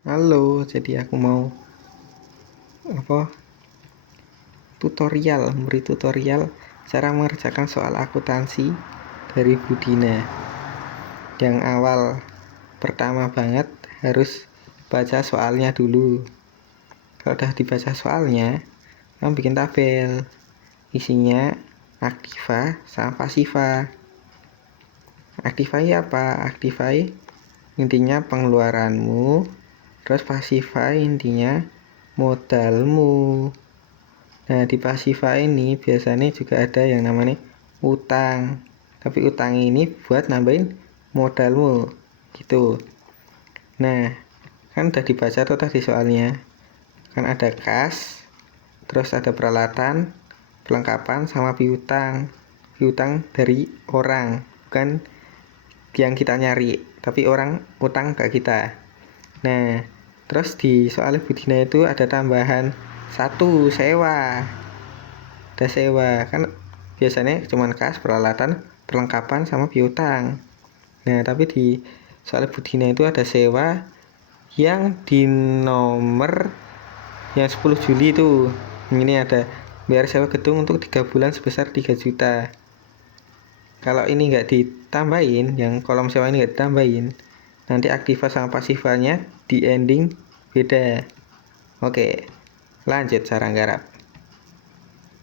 Halo, jadi aku mau apa memberi tutorial cara mengerjakan soal akuntansi dari Budina. Yang awal pertama banget harus baca soalnya dulu. Kalau udah dibaca soalnya, kamu bikin tabel. Isinya aktiva sama pasiva. Aktiva apa? Aktiva intinya pengeluaranmu, terus pasiva intinya modalmu. Nah, di pasiva ini biasanya juga ada yang namanya utang. Tapi utang ini buat nambahin modalmu gitu. Nah, kan udah dibaca tuh tadi soalnya. Kan ada kas, terus ada peralatan, perlengkapan sama piutang. Piutang dari orang, bukan yang kita nyari, tapi orang utang ke kita. Nah, terus di soal Budina itu ada tambahan satu, sewa. Ada sewa, kan biasanya cuma kas, peralatan, perlengkapan sama piutang. Nah, tapi di soal Budina itu ada sewa yang di nomor yang 10 Juli itu. Ini ada bayar sewa gedung untuk 3 bulan sebesar 3 juta. Kalau ini nggak ditambahin, yang kolom sewa ini nggak ditambahin, nanti aktiva sama pasifanya di ending beda. Oke, lanjut cara nggarap.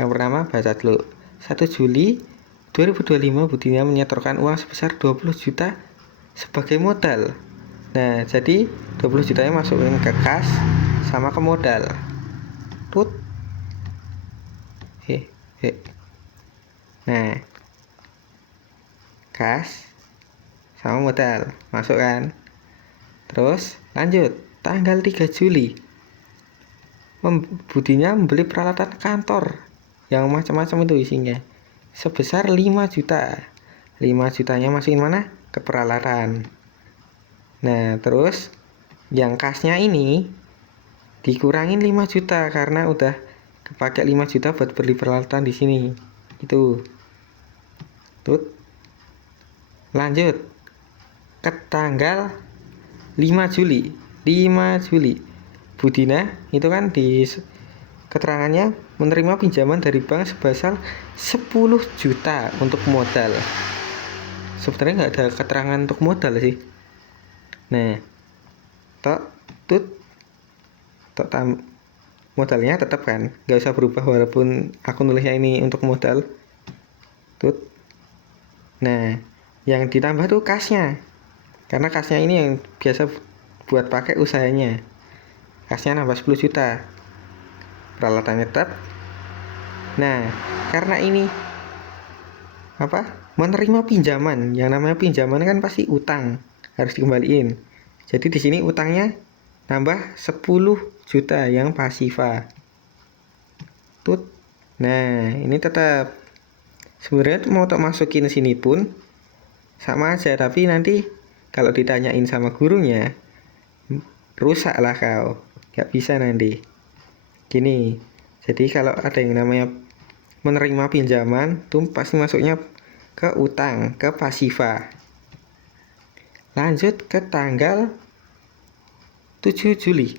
Yang pertama baca dulu. 1 Juli 2025 Budina menyetorkan uang sebesar 20 juta sebagai modal. Nah, jadi 20 jutanya masukin ke kas sama ke modal. Tut. Nah, kas sama modal masukkan. Terus lanjut, tanggal 3 Juli Budinya membeli peralatan kantor yang macam-macam itu isinya sebesar 5 juta. 5 jutanya masukin mana? Ke peralatan. Nah, terus yang kasnya ini dikurangin 5 juta karena udah kepake 5 juta buat beli peralatan di sini. Itu. Tut. Lanjut ke tanggal 5 Juli. 5 Juli. Budina itu kan di keterangannya menerima pinjaman dari bank sebesar 10 juta untuk modal. Sebenarnya nggak ada keterangan untuk modal sih. Nah, modalnya tetap kan, nggak usah berubah walaupun aku nulisnya ini untuk modal. Nah, yang ditambah tuh kasnya, karena kasnya ini yang biasa buat pakai usahanya. Kasnya nambah 10 juta, peralatannya tetap. Nah, karena ini menerima pinjaman, yang namanya pinjaman kan pasti utang, harus dikembaliin. Jadi di sini utangnya nambah 10 juta yang pasiva. Nah, ini tetap sebenarnya mau tak masukin sini pun sama aja, tapi nanti kalau ditanyain sama gurunya rusak lah kau, nggak bisa nanti gini. Jadi kalau ada yang namanya menerima pinjaman tuh pasti masuknya ke utang, ke pasiva. Lanjut ke tanggal 7 Juli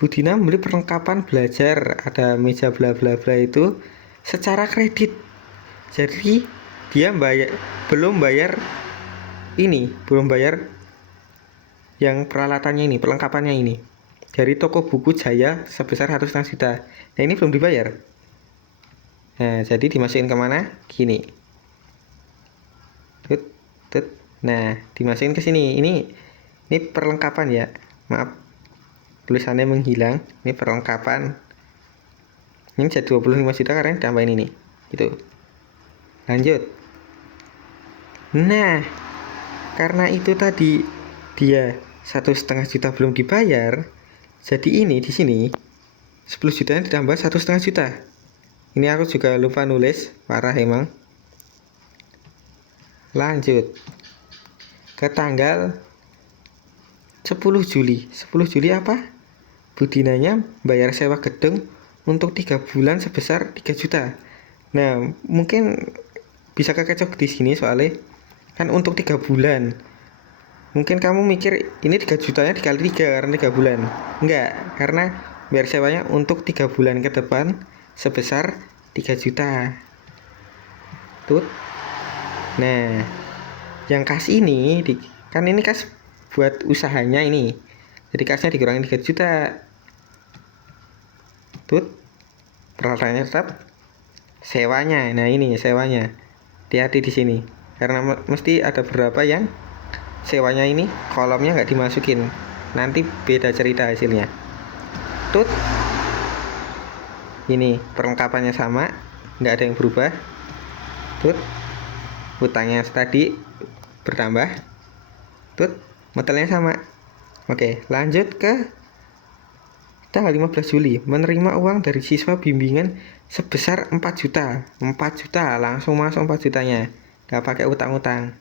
Budina membeli perlengkapan belajar, ada meja bla bla bla itu secara kredit. Jadi dia belum bayar yang peralatannya ini, perlengkapannya ini dari toko buku Jaya sebesar 1,5 juta. Nah, ini belum dibayar. Nah, jadi dimasukin kemana? Gini. Nah, dimasukin ke sini. Ini perlengkapan ya. Maaf, tulisannya menghilang. Ini perlengkapan. Ini jadi 25 juta karena tambahin ini. Gitu. Lanjut. Nah, karena itu tadi dia 1,5 juta belum dibayar, jadi ini di sini 10 jutanya ditambah 1,5 juta. Ini aku juga lupa nulis, parah emang. Lanjut ke tanggal 10 Juli. 10 Juli apa? Budinanya bayar sewa gedung untuk 3 bulan sebesar 3 juta. Nah, mungkin bisa kekecok di sini soalnya kan untuk 3 bulan. Mungkin kamu mikir ini 3 jutanya dikali 3 karena 3 bulan. Enggak, karena bayar sewanya untuk 3 bulan ke depan sebesar 3 juta. Tut. Nah, yang kas ini kan ini kas buat usahanya ini. Jadi kasnya dikurangi 3 juta. Tut. Peralatannya tetap sewanya. Nah, ini sewanya. Hati-hati di sini. Karena mesti ada beberapa yang sewanya ini kolomnya nggak dimasukin, nanti beda cerita hasilnya. Tut. Ini perlengkapannya sama, nggak ada yang berubah. Tut. Hutangnya tadi bertambah. Tut. Modalnya sama. Oke, lanjut ke tanggal 15 Juli menerima uang dari siswa bimbingan sebesar 4 juta. 4 juta langsung masuk 4 jutanya, nggak pakai utang-utang.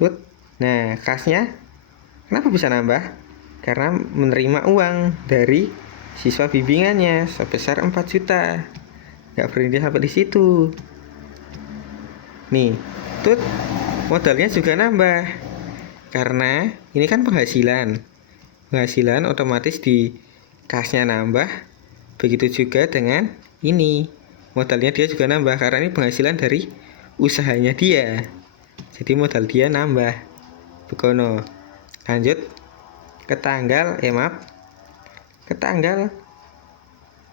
Tut. Nah, kasnya kenapa bisa nambah? Karena menerima uang dari siswa bimbingannya sebesar 4 juta. Gak berhenti sampai di situ. Nih, tut, modalnya juga nambah. Karena ini kan penghasilan. Penghasilan otomatis di kasnya nambah. Begitu juga dengan ini. Modalnya dia juga nambah karena ini penghasilan dari usahanya dia. Jadi modal dia nambah. Begono. Lanjut ke tanggal ke tanggal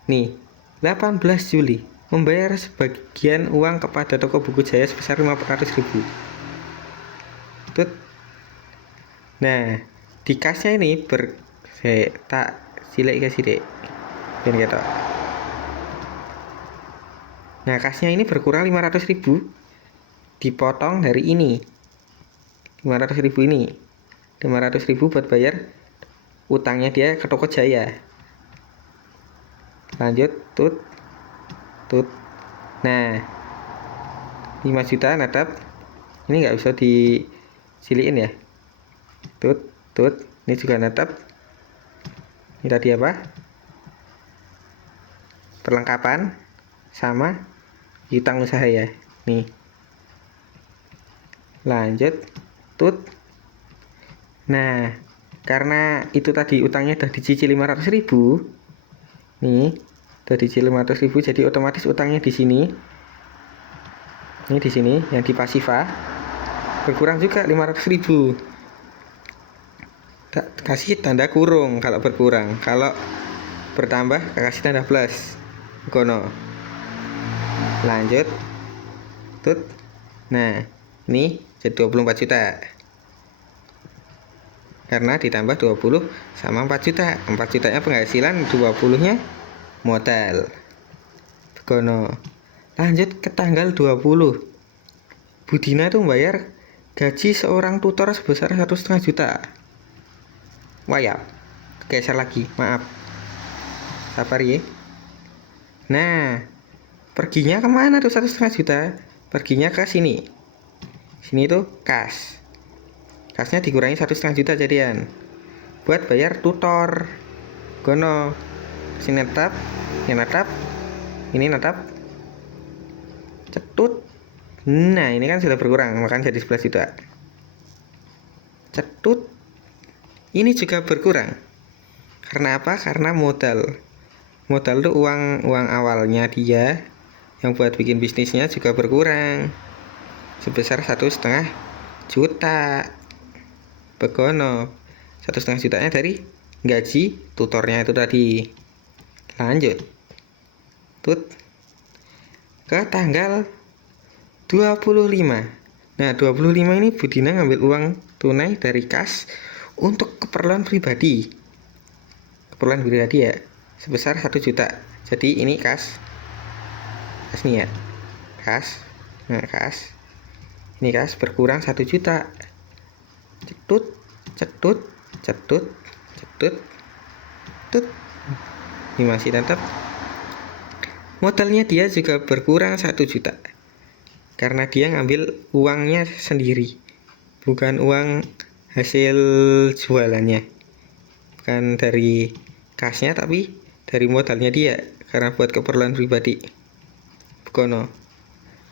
nih 18 Juli membayar sebagian uang kepada toko buku Jaya sebesar 500.000. Tut. Nah, di kasnya ini saya tak silek ke sidik ben ketok. Nah, kasnya ini berkurang 500.000 dipotong dari ini 500.000 ini 500.000 buat bayar utangnya dia ke toko Jaya. Lanjut, tut. Nah, 5 juta natap. Ini nggak bisa disiliin ya. Tut. Ini juga natap. Ini tadi apa? Perlengkapan sama utang usaha ya. Nih. Lanjut. Tut. Nah, karena itu tadi utangnya udah dicicil 500.000. Nih, udah dicicil 500.000 jadi otomatis utangnya di sini. Ini di sini yang di pasifa berkurang juga 500.000. Kasih tanda kurung kalau berkurang. Kalau bertambah kasih tanda plus. Gono. Lanjut. Tut. Nah, ini jadi 24 juta. Karena ditambah 20 sama 4 juta. 4 jutanya penghasilan, 20-nya modal. Begono. Lanjut ke tanggal 20. Budina tuh membayar gaji seorang tutor sebesar 1,5 juta. Wah ya, geser lagi, maaf. Sabar ya. Nah, perginya kemana tuh 1,5 juta? Perginya ke sini. Sini tuh kas. Kasnya dikurangi 1,5 juta jadian buat bayar tutor. Gono. Sini natap, ini natap, ini natap. Cetut. Nah, ini kan sudah berkurang, makanya jadi 11 juta. Cetut. Ini juga berkurang. Karena apa? Karena modal. Modal tuh uang awalnya dia yang buat bikin bisnisnya juga berkurang sebesar 1,5 juta. Begono. 1,5 jutanya dari gaji tutornya itu tadi. Lanjut. Tut. Ke tanggal 25. Nah, 25 ini Budina ngambil uang tunai dari kas untuk keperluan pribadi. Keperluan pribadi ya, sebesar 1 juta. Jadi ini kas nih ya. Kas. Nah, kas. Ini kas berkurang 1 juta. Cetut. Ini masih tetap. Modalnya dia juga berkurang 1 juta. Karena dia ngambil uangnya sendiri. Bukan uang hasil jualannya. Bukan dari kasnya tapi dari modalnya dia. Karena buat keperluan pribadi. Begono.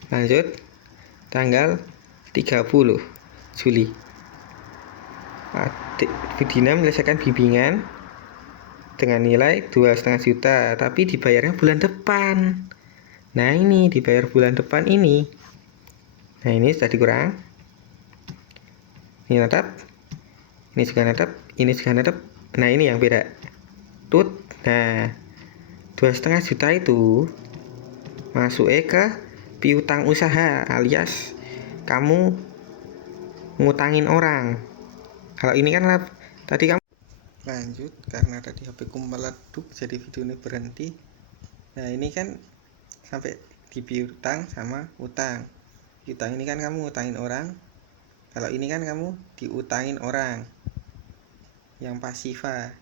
Lanjut. Tanggal 30 Juli. Dina menyelesaikan bimbingan dengan nilai 2,5 juta, tapi dibayarnya bulan depan. Nah ini dibayar bulan depan ini. Nah ini sudah dikurang. Ini netap, ini juga netap, ini juga netap. Nah ini yang beda. Tut. Nah 2,5 juta itu masuk ke piutang usaha, alias kamu ngutangin orang. Kalau ini kan tadi kamu lanjut karena tadi HP ku meleduk jadi video ini berhenti. Nah ini kan sampai di piutang sama utang. Piutang ini kan kamu ngutangin orang. Kalau ini kan kamu diutangin orang yang pasifa.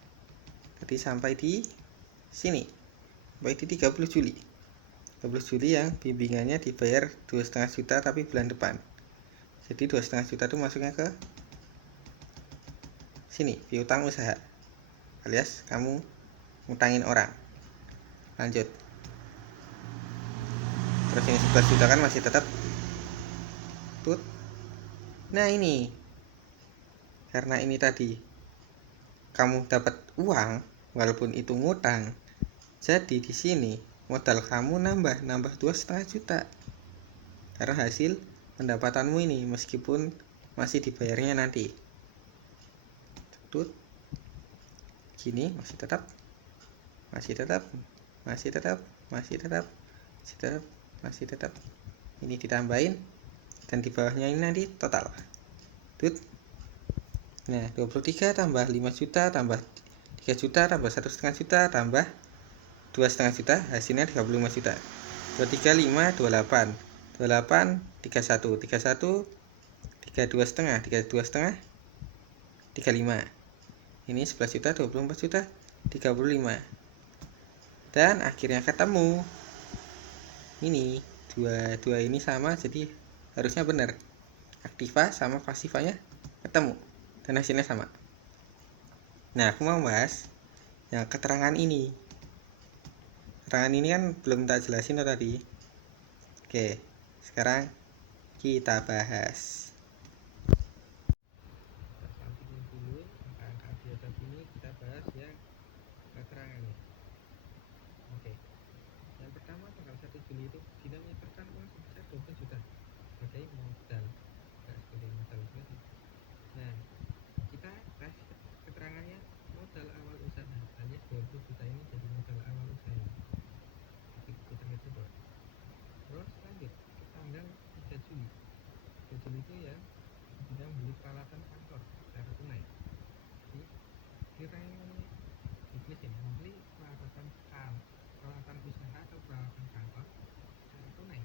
Jadi sampai di sini, sampai di 30 Juli. 30 Juli yang bimbingannya dibayar 2,5 juta tapi bulan depan. Jadi 2,5 juta itu masuknya ke sini, piutang usaha, alias kamu ngutangin orang. Lanjut. Terus ini 11 juta kan masih tetap tut. Nah ini karena ini tadi kamu dapat uang walaupun itu ngutang, jadi di sini modal kamu nambah 2,5 juta karena hasil pendapatanmu ini, meskipun masih dibayarnya nanti. Tut. Gini masih tetap, masih tetap, masih tetap, masih tetap, masih tetap, masih tetap. Ini ditambahin dan di bawahnya ini nanti total. Tut. Nah 23 tambah 5 juta tambah 3 juta tambah 1,5 juta tambah 2,5 juta, hasilnya 35 juta. 23, 5, 28, 28, 31, 31, 32 setengah, 32 setengah, 35. Ini 11 juta, 24 juta, 35. Dan akhirnya ketemu. Ini dua ini sama, jadi harusnya benar. Aktiva sama pasifanya ketemu dan hasilnya sama. Nah aku mau bahas yang keterangan ini. Keterangan ini kan belum tak jelasin tadi. Oke, sekarang kita bahas. Dulu angka-angka di atas ini kita bahas yang keterangannya. Oke. Yang pertama tanggal 1 Juli itu Dina menyetorkan uang sebesar 20 juta sebagai modal. Sebagai modal berarti. Nah, kita bahas keterangannya modal awal usaha, alias 20 juta ini jadi modal awal usaha. Kita lihat dulu. Terus lanjut ke tanggal 3 Juli. 3 Juli itu ya Dina beli peralatan kantor secara tunai. Jadi kiranya ditulisin membeli peralatan usaha atau peralatan kantor secara tunai,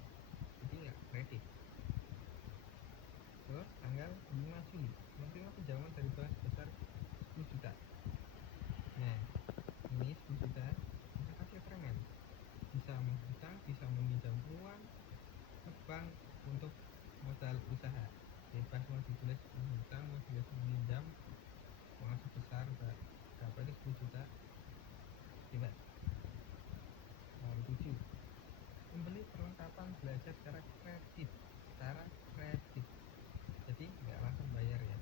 jadi nggak kredit. Terus tanggal 5 Juli menerima pinjaman dari bank sebesar 10 juta. Nah ini 10 juta kita kasih keterangan bisa menghutang, bisa meminjam uang ke bank untuk modal usaha, bebas mau ditulis menghutang, mau ditulis meminjam uang sebesar berapa itu 10 juta bebas. Nomor 7 membeli perlengkapan belajar secara kredit, jadi nggak langsung bayar ya.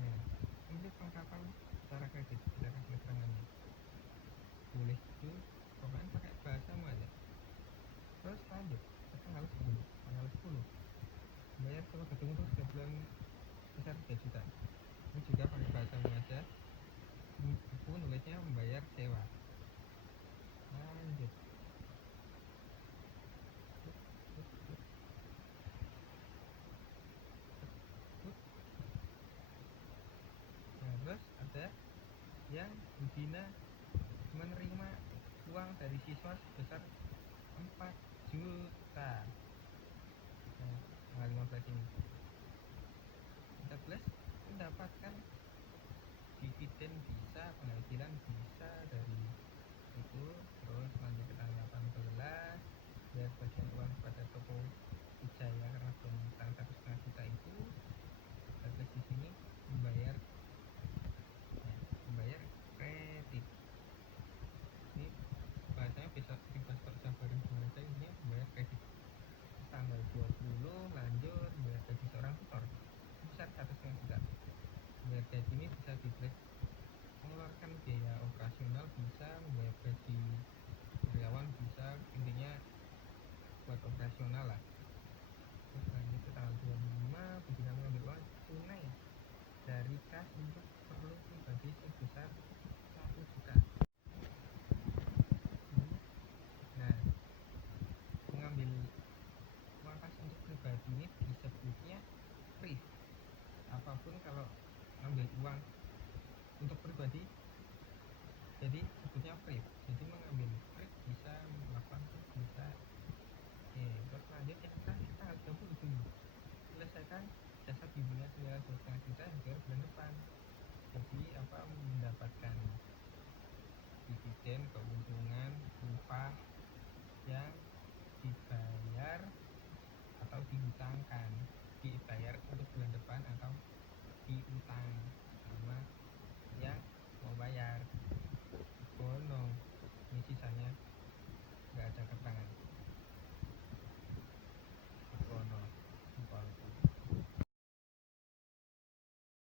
Nah membeli perlengkapan secara kredit, kita kasih keterangannya boleh itu pokoknya pakai bahasamu aja. Terus lanjut ke tanggal 10 bayar sewa gedung untuk 3 bulan besar 3 juta, ini juga pakai bahasamu aja. Aku nulisnya membayar sewa. Lanjut. Nah, terus ada yang Budina menerima uang dari siswa sebesar 4 juta. Nah, tanggal 15 ini 14 mendapatkan dividen bisa, penghasilan bisa dari itu. Terus lanjut ke tanggal 18 biar bagian uang pada toko Wijaya karena belum utang 1,5 juta itu. Terus di sini membayar kredit. Ini bahasanya bisa investor sabarin bahasa ini membayar kredit. Tanggal 20 lanjut membayar gaji seorang tutor sebesar 1,5 juta, membayar operasional lah. Terus lanjut ke tanggal 25, Budina mengambil uang tunai dari kas untuk perlu pribadi sebesar 1 juta. Nah, mengambil uang kas untuk pribadi ini disebutnya priv. Apapun kalau ngambil uang untuk pribadi jadi sebutnya priv. Jadi mengambil priv bisa, melakukan priv bisa. Oke, terus lanjut yang terakhir tanggal 27, selesaikan jasa bimbingan senilai 2,5 juta hingga bulan depan. Jadi mendapatkan dividen, keuntungan, upah yang dibayar atau dihutangkan, dibayar untuk bulan depan atau diutang sama